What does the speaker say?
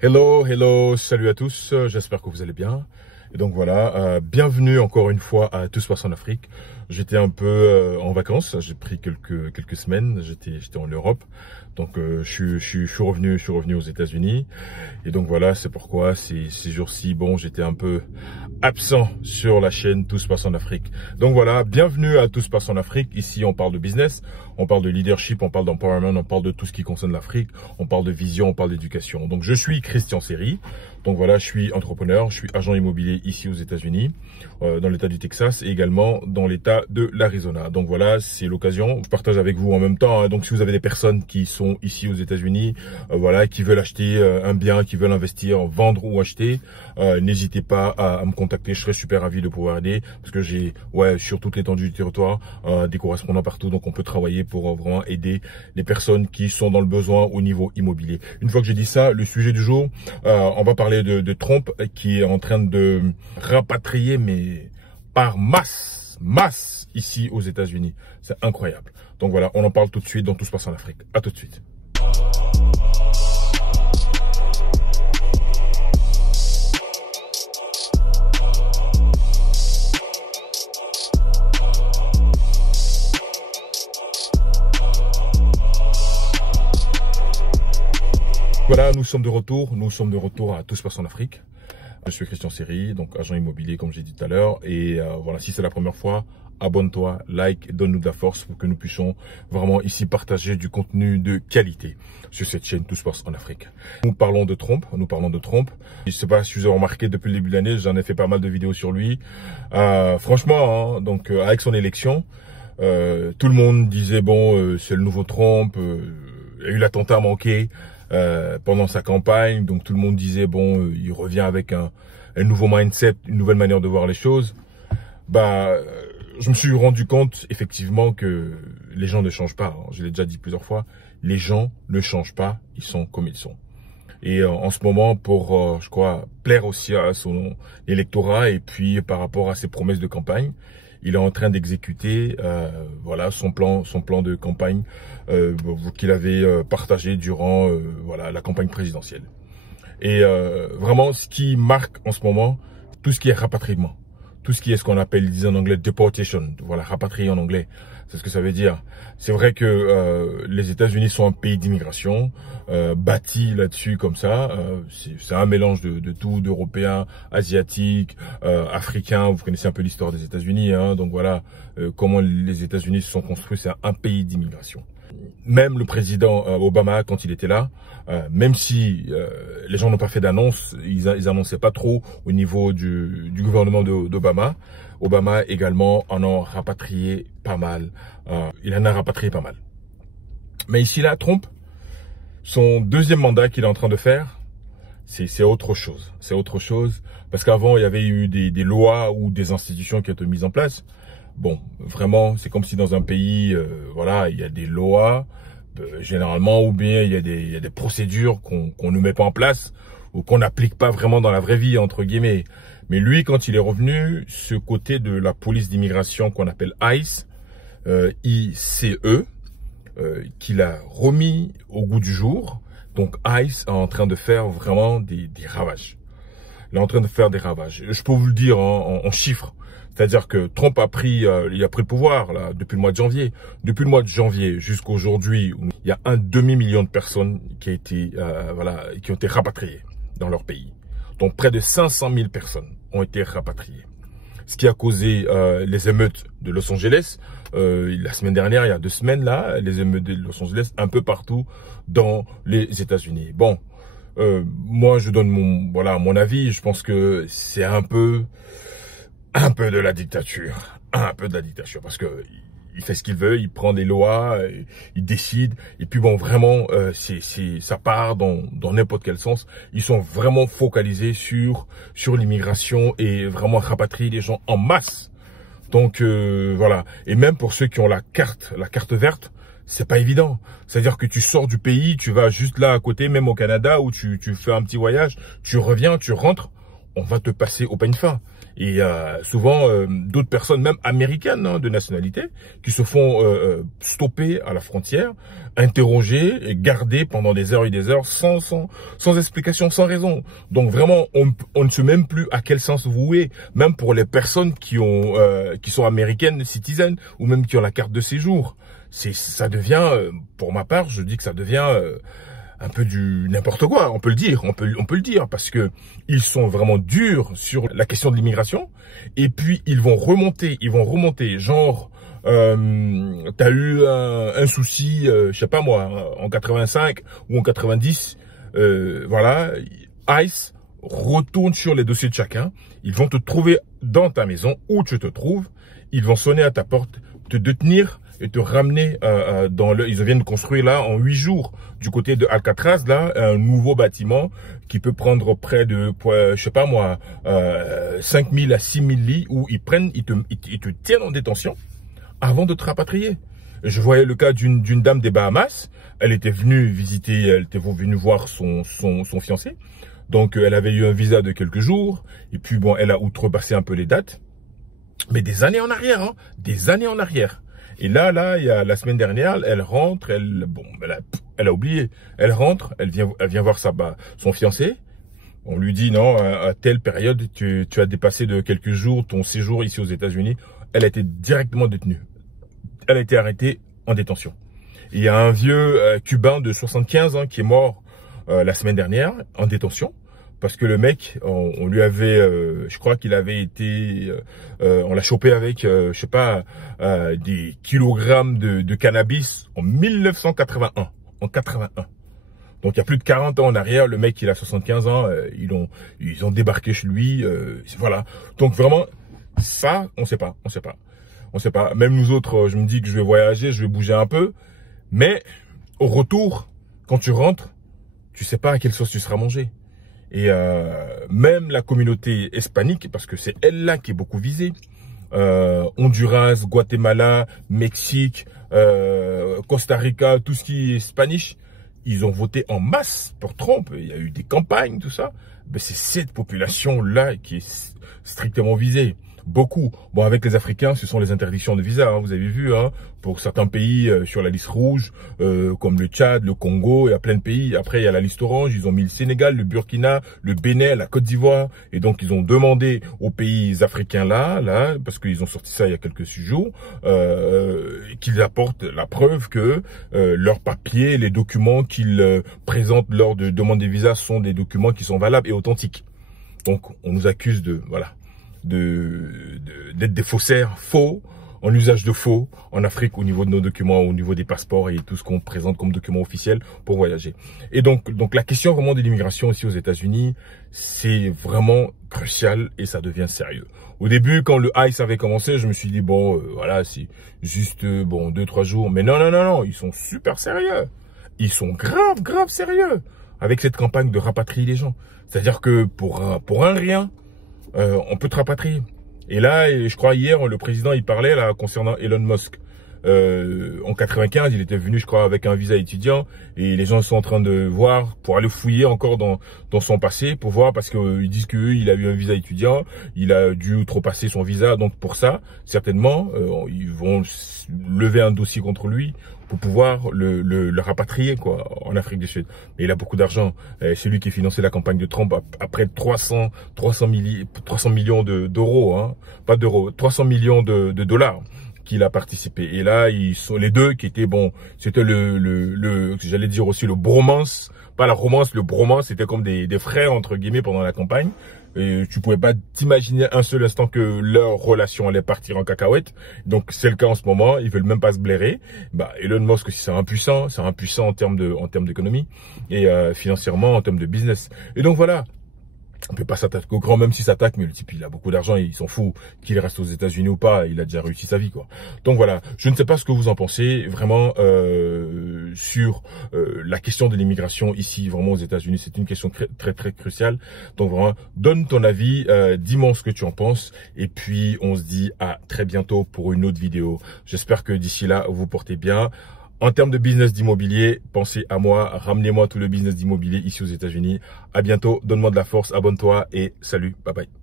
Hello, salut à tous, j'espère que vous allez bien. Et donc voilà, bienvenue encore une fois à Tout se passe en Afrique. J'étais un peu en vacances, j'ai pris quelques semaines, j'étais en Europe. Donc je suis revenu aux États-Unis. Et donc voilà, c'est pourquoi ces jours-ci, bon, j'étais un peu absent sur la chaîne Tout se passe en Afrique. Donc voilà, bienvenue à Tout se passe en Afrique. Ici, on parle de business, on parle de leadership, on parle d'empowerment, on parle de tout ce qui concerne l'Afrique, on parle de vision, on parle d'éducation. Donc je suis Christian Seri. Donc voilà, je suis entrepreneur, je suis agent immobilier ici aux États-Unis, dans l'État du Texas et également dans l'État de l'Arizona. Donc voilà, c'est l'occasion. Je partage avec vous en même temps. Hein. Donc si vous avez des personnes qui sont ici aux États-Unis, voilà, qui veulent acheter un bien, qui veulent investir, vendre ou acheter, n'hésitez pas à me contacter. Je serai super ravi de pouvoir aider parce que j'ai, sur toute l'étendue du territoire, des correspondants partout. Donc on peut travailler pour vraiment aider les personnes qui sont dans le besoin au niveau immobilier. Une fois que j'ai dit ça, le sujet du jour, on va parler de Trump qui est en train de rapatrier, mais par masse ici aux États-Unis. C'est incroyable. Donc voilà, on en parle tout de suite dans Tout se passe en Afrique. À tout de suite. Voilà, nous sommes de retour à Tout se passe en Afrique. Je suis Christian Seri, donc agent immobilier comme j'ai dit tout à l'heure. Et voilà, si c'est la première fois, abonne-toi, like, donne-nous de la force pour que nous puissions vraiment ici partager du contenu de qualité sur cette chaîne Tout se passe en Afrique. Nous parlons de Trump. Je ne sais pas si vous avez remarqué depuis le début de l'année, j'en ai fait pas mal de vidéos sur lui. Franchement, hein, donc avec son élection, tout le monde disait bon, c'est le nouveau Trump. Il y a eu l'attentat manqué. Pendant sa campagne, donc tout le monde disait bon, il revient avec un nouveau mindset, une nouvelle manière de voir les choses. Je me suis rendu compte effectivement que les gens ne changent pas. Je l'ai déjà dit plusieurs fois, les gens ne changent pas, ils sont comme ils sont. Et en ce moment, pour je crois plaire aussi à son électorat et puis par rapport à ses promesses de campagne, il est en train d'exécuter voilà son plan de campagne qu'il avait partagé durant voilà la campagne présidentielle. Et vraiment ce qui marque en ce moment tout ce qui est rapatriement, tout ce qui est ce qu'on appelle, ils disent en anglais deportation, voilà, rapatrier en anglais, c'est ce que ça veut dire. C'est vrai que les États-Unis sont un pays d'immigration, bâti là-dessus comme ça. C'est un mélange de tout, d'Européens, Asiatiques, Africains. Vous connaissez un peu l'histoire des États-Unis, hein, donc voilà comment les États-Unis se sont construits. C'est un pays d'immigration. Même le président Obama, quand il était là, même si les gens n'ont pas fait d'annonce, ils annonçaient pas trop au niveau du gouvernement d'Obama. Obama également en a rapatrié pas mal. Il en a rapatrié pas mal. Mais ici là, Trump, son deuxième mandat qu'il est en train de faire, c'est autre chose. C'est autre chose parce qu'avant il y avait eu des lois ou des institutions qui ont été mises en place. Bon, vraiment, c'est comme si dans un pays, voilà, il y a des lois, généralement, ou bien il y a des procédures qu'on ne met pas en place ou qu'on n'applique pas vraiment dans la vraie vie, entre guillemets. Mais lui, quand il est revenu, ce côté de la police d'immigration qu'on appelle ICE, I-C-E, qu'il a remis au goût du jour. Donc ICE est en train de faire vraiment des ravages. Il est en train de faire des ravages. Je peux vous le dire en chiffres. C'est-à-dire que Trump il a pris le pouvoir là depuis le mois de janvier. Depuis le mois de janvier jusqu'à aujourd'hui, il y a un demi-million de personnes qui ont été rapatriées dans leur pays. Donc près de 500 000 personnes ont été rapatriées. Ce qui a causé les émeutes de Los Angeles. La semaine dernière, il y a 2 semaines là, les émeutes de Los Angeles un peu partout dans les États-Unis. Bon, moi je donne mon avis. Je pense que c'est un peu de la dictature, parce que il fait ce qu'il veut, il prend des lois, il décide, et puis bon, vraiment, ça part dans n'importe quel sens. Ils sont vraiment focalisés sur l'immigration et vraiment rapatrier les gens en masse. Donc voilà, et même pour ceux qui ont la carte verte, c'est pas évident. C'est-à-dire que tu sors du pays, tu vas juste là à côté, même au Canada, où tu fais un petit voyage, tu reviens, tu rentres. on va te passer au peigne fin. Et souvent, d'autres personnes, même américaines hein, de nationalité, qui se font stopper à la frontière, interroger et garder pendant des heures et des heures sans explication, sans raison. Donc vraiment, on ne sait même plus à quel sens vouer, même pour les personnes qui sont américaines, citizennes, ou même qui ont la carte de séjour. Ça devient, pour ma part, je dis que ça devient un peu du n'importe quoi, on peut le dire, on peut le dire, parce que ils sont vraiment durs sur la question de l'immigration, et puis ils vont remonter, genre, t'as eu un souci, je sais pas moi, en 85 ou en 90, voilà, ICE retourne sur les dossiers de chacun, ils vont te trouver dans ta maison, où tu te trouves, ils vont sonner à ta porte, te détenir, et te ramener ils viennent de construire là en 8 jours du côté de Alcatraz là un nouveau bâtiment qui peut prendre près de je sais pas moi 5000 à 6000 lits où ils te tiennent en détention avant de te rapatrier. Je voyais le cas d'une dame des Bahamas, elle était venue voir son fiancé. Donc elle avait eu un visa de quelques jours et puis bon, elle a outrepassé un peu les dates. Mais des années en arrière hein, des années en arrière. Et là, il y a la semaine dernière, elle rentre, elle a oublié. Elle rentre, elle vient voir son fiancé. On lui dit non, à telle période, tu as dépassé de quelques jours ton séjour ici aux États-Unis. Elle a été directement détenue. Elle a été arrêtée en détention. Il y a un vieux Cubain de 75 ans qui est mort la semaine dernière en détention. Parce que le mec, on lui avait, je crois qu'il avait été, on l'a chopé avec, je sais pas, des kilogrammes de cannabis en 1981, en 81. Donc il y a plus de 40 ans en arrière, le mec il a 75 ans, ils ont débarqué chez lui, voilà. Donc vraiment, ça, on sait pas. Même nous autres, je me dis que je vais voyager, je vais bouger un peu, mais au retour, quand tu rentres, tu sais pas à quelle sauce tu seras mangé. Et même la communauté hispanique, parce que c'est elle-là qui est beaucoup visée, Honduras, Guatemala, Mexique, Costa Rica, tout ce qui est spanish, ils ont voté en masse pour Trump. Il y a eu des campagnes, tout ça. Ben, c'est cette population-là qui est strictement visée. Beaucoup. Bon, avec les Africains, ce sont les interdictions de visa. Hein, vous avez vu, hein, pour certains pays sur la liste rouge, comme le Tchad, le Congo, il y a plein de pays. Après, il y a la liste orange. Ils ont mis le Sénégal, le Burkina, le Bénin, la Côte d'Ivoire. Et donc, ils ont demandé aux pays africains là, parce qu'ils ont sorti ça il y a quelques jours, qu'ils apportent la preuve que leurs papiers, les documents qu'ils présentent lors de demande de visa sont des documents qui sont valables et authentiques. Donc, on nous accuse d'être des faussaires faux, en usage de faux en Afrique au niveau de nos documents, au niveau des passeports et tout ce qu'on présente comme documents officiels pour voyager. Et donc la question vraiment de l'immigration ici aux États-Unis, c'est vraiment crucial et ça devient sérieux. Au début, quand le ICE avait commencé, je me suis dit bon, voilà, c'est juste bon 2-3 jours. Mais non, ils sont super sérieux. Ils sont grave sérieux avec cette campagne de rapatrier les gens. C'est-à-dire que pour un rien, on peut te rapatrier. Et là, je crois hier, le président, il parlait là concernant Elon Musk. En 95, il était venu, je crois, avec un visa étudiant, et les gens sont en train de voir pour aller fouiller encore dans son passé pour voir, parce qu'ils disent qu'il a eu un visa étudiant, il a dû outrepasser son visa, donc pour ça, certainement, ils vont lever un dossier contre lui pour pouvoir le rapatrier quoi en Afrique du Sud. Mais il a beaucoup d'argent. C'est lui qui a financé la campagne de Trump à près de 300 millions d'euros, hein, pas d'euros, 300 millions de dollars qu'il a participé. Et là, ils sont les deux qui étaient bon. C'était j'allais dire aussi le bromance, pas la romance, le bromance. C'était comme des frères entre guillemets pendant la campagne. Et tu pouvais pas t'imaginer un seul instant que leur relation allait partir en cacahuète. Donc c'est le cas en ce moment. Ils veulent même pas se blairer. Bah Elon Musk aussi, c'est impuissant en termes d'économie et financièrement en termes de business. Et donc voilà. On peut pas s'attaquer au grand, même s'il s'attaque, mais le type, il a beaucoup d'argent, il s'en fout qu'il reste aux États-Unis ou pas, il a déjà réussi sa vie, quoi. Donc voilà, je ne sais pas ce que vous en pensez, vraiment, sur la question de l'immigration ici, vraiment aux États-Unis. C'est une question très cruciale. Donc vraiment, donne ton avis, dis-moi ce que tu en penses, et puis on se dit à très bientôt pour une autre vidéo. J'espère que d'ici là, vous portez bien. En termes de business d'immobilier, pensez à moi, ramenez-moi tout le business d'immobilier ici aux États-Unis. À bientôt, donne-moi de la force, abonne-toi et salut, bye bye.